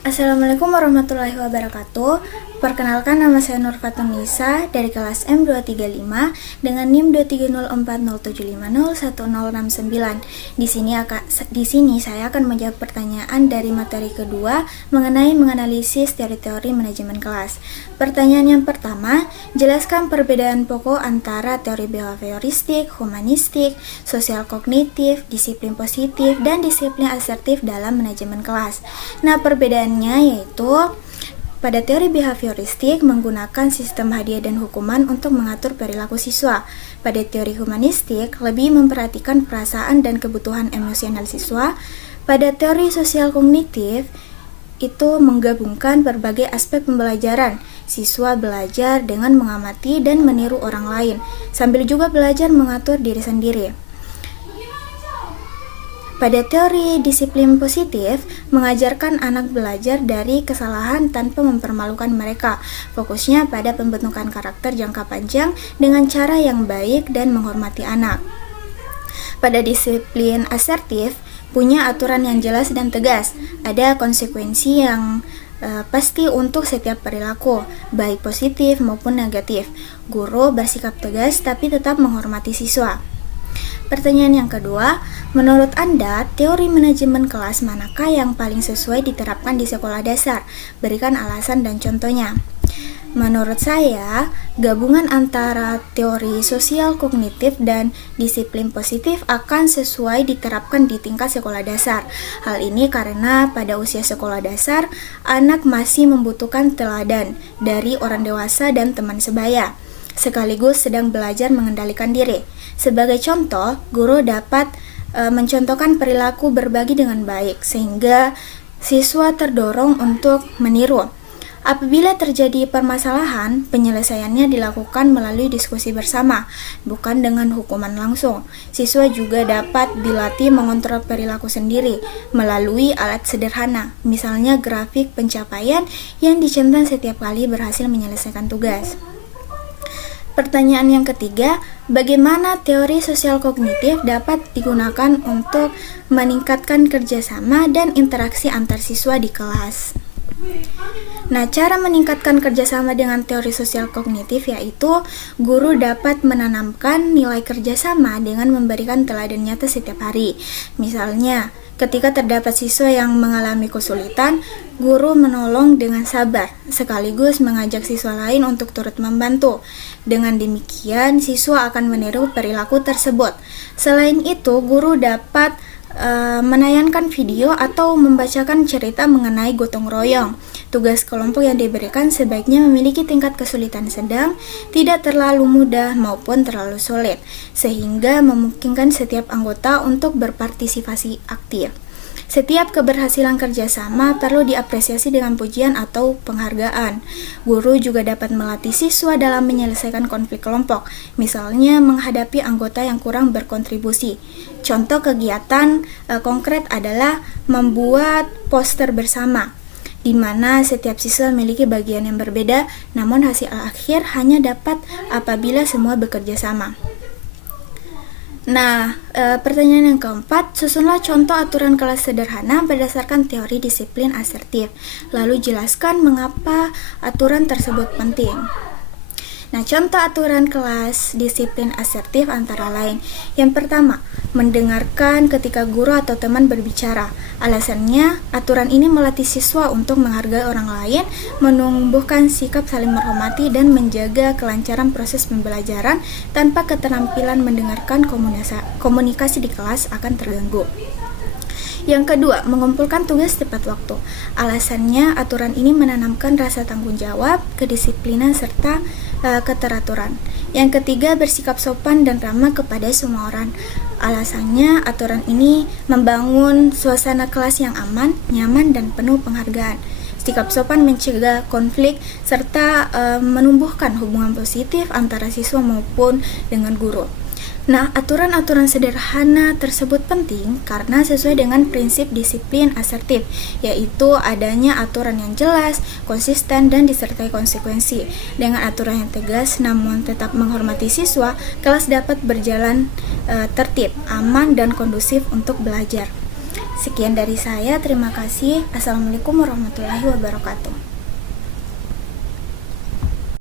Assalamualaikum warahmatullahi wabarakatuh. Perkenalkan, nama saya Nurfatun Nisa dari kelas M235 dengan NIM 2304075010069. Di sini saya akan menjawab pertanyaan dari materi kedua mengenai menganalisis teori-teori manajemen kelas. Pertanyaan yang pertama, jelaskan perbedaan pokok antara teori behavioristik, humanistik, sosial kognitif, disiplin positif, dan disiplin asertif dalam manajemen kelas. Nah, perbedaannya yaitu pada teori behavioristik menggunakan sistem hadiah dan hukuman untuk mengatur perilaku siswa. Pada teori humanistik lebih memperhatikan perasaan dan kebutuhan emosional siswa. Pada teori sosial kognitif itu menggabungkan berbagai aspek pembelajaran. Siswa belajar dengan mengamati dan meniru orang lain, sambil juga belajar mengatur diri sendiri. Pada teori disiplin positif, mengajarkan anak belajar dari kesalahan tanpa mempermalukan mereka. Fokusnya pada pembentukan karakter jangka panjang dengan cara yang baik dan menghormati anak. Pada disiplin asertif, punya aturan yang jelas dan tegas. Ada konsekuensi yang pasti untuk setiap perilaku, baik positif maupun negatif. Guru bersikap tegas tapi tetap menghormati siswa. Pertanyaan yang kedua, menurut Anda, teori manajemen kelas manakah yang paling sesuai diterapkan di sekolah dasar? Berikan alasan dan contohnya. Menurut saya, gabungan antara teori sosial kognitif dan disiplin positif akan sesuai diterapkan di tingkat sekolah dasar. Hal ini karena pada usia sekolah dasar, anak masih membutuhkan teladan dari orang dewasa dan teman sebaya, sekaligus sedang belajar mengendalikan diri. Sebagai contoh, guru dapat mencontohkan perilaku berbagi dengan baik, sehingga siswa terdorong untuk meniru. Apabila terjadi permasalahan, penyelesaiannya dilakukan melalui diskusi bersama, bukan dengan hukuman langsung. Siswa juga dapat dilatih mengontrol perilaku sendiri melalui alat sederhana, misalnya grafik pencapaian yang dicentang setiap kali berhasil menyelesaikan tugas. Pertanyaan yang ketiga, bagaimana teori sosial kognitif dapat digunakan untuk meningkatkan kerjasama dan interaksi antar siswa di kelas? Nah, cara meningkatkan kerjasama dengan teori sosial kognitif yaitu guru dapat menanamkan nilai kerjasama dengan memberikan teladan nyata setiap hari. Misalnya, ketika terdapat siswa yang mengalami kesulitan, guru menolong dengan sabar, sekaligus mengajak siswa lain untuk turut membantu. Dengan demikian, siswa akan meniru perilaku tersebut. Selain itu, guru dapat menayangkan video atau membacakan cerita mengenai gotong royong. Tugas kelompok yang diberikan sebaiknya memiliki tingkat kesulitan sedang, tidak terlalu mudah maupun terlalu sulit, sehingga memungkinkan setiap anggota untuk berpartisipasi aktif. Setiap keberhasilan kerjasama perlu diapresiasi dengan pujian atau penghargaan. Guru juga dapat melatih siswa dalam menyelesaikan konflik kelompok, misalnya menghadapi anggota yang kurang berkontribusi. Contoh kegiatan konkret adalah membuat poster bersama, di mana setiap siswa memiliki bagian yang berbeda, namun hasil akhir hanya dapat apabila semua bekerja sama. Nah, pertanyaan yang keempat, susunlah contoh aturan kelas sederhana berdasarkan teori disiplin asertif. Lalu jelaskan mengapa aturan tersebut penting. Nah, contoh aturan kelas disiplin asertif antara lain. Yang pertama, mendengarkan ketika guru atau teman berbicara. Alasannya, aturan ini melatih siswa untuk menghargai orang lain, menumbuhkan sikap saling menghormati, dan menjaga kelancaran proses pembelajaran tanpa keterampilan mendengarkan komunikasi di kelas akan terganggu. Yang kedua, mengumpulkan tugas tepat waktu. Alasannya, aturan ini menanamkan rasa tanggung jawab, kedisiplinan, serta keteraturan. Yang ketiga, bersikap sopan dan ramah kepada semua orang. Alasannya, aturan ini membangun suasana kelas yang aman, nyaman, dan penuh penghargaan. Sikap sopan mencegah konflik serta menumbuhkan hubungan positif antara siswa maupun dengan guru. Nah, aturan-aturan sederhana tersebut penting karena sesuai dengan prinsip disiplin asertif, yaitu adanya aturan yang jelas, konsisten, dan disertai konsekuensi. Dengan aturan yang tegas namun tetap menghormati siswa, kelas dapat berjalan tertib, aman, dan kondusif untuk belajar. Sekian dari saya, terima kasih. Assalamualaikum warahmatullahi wabarakatuh.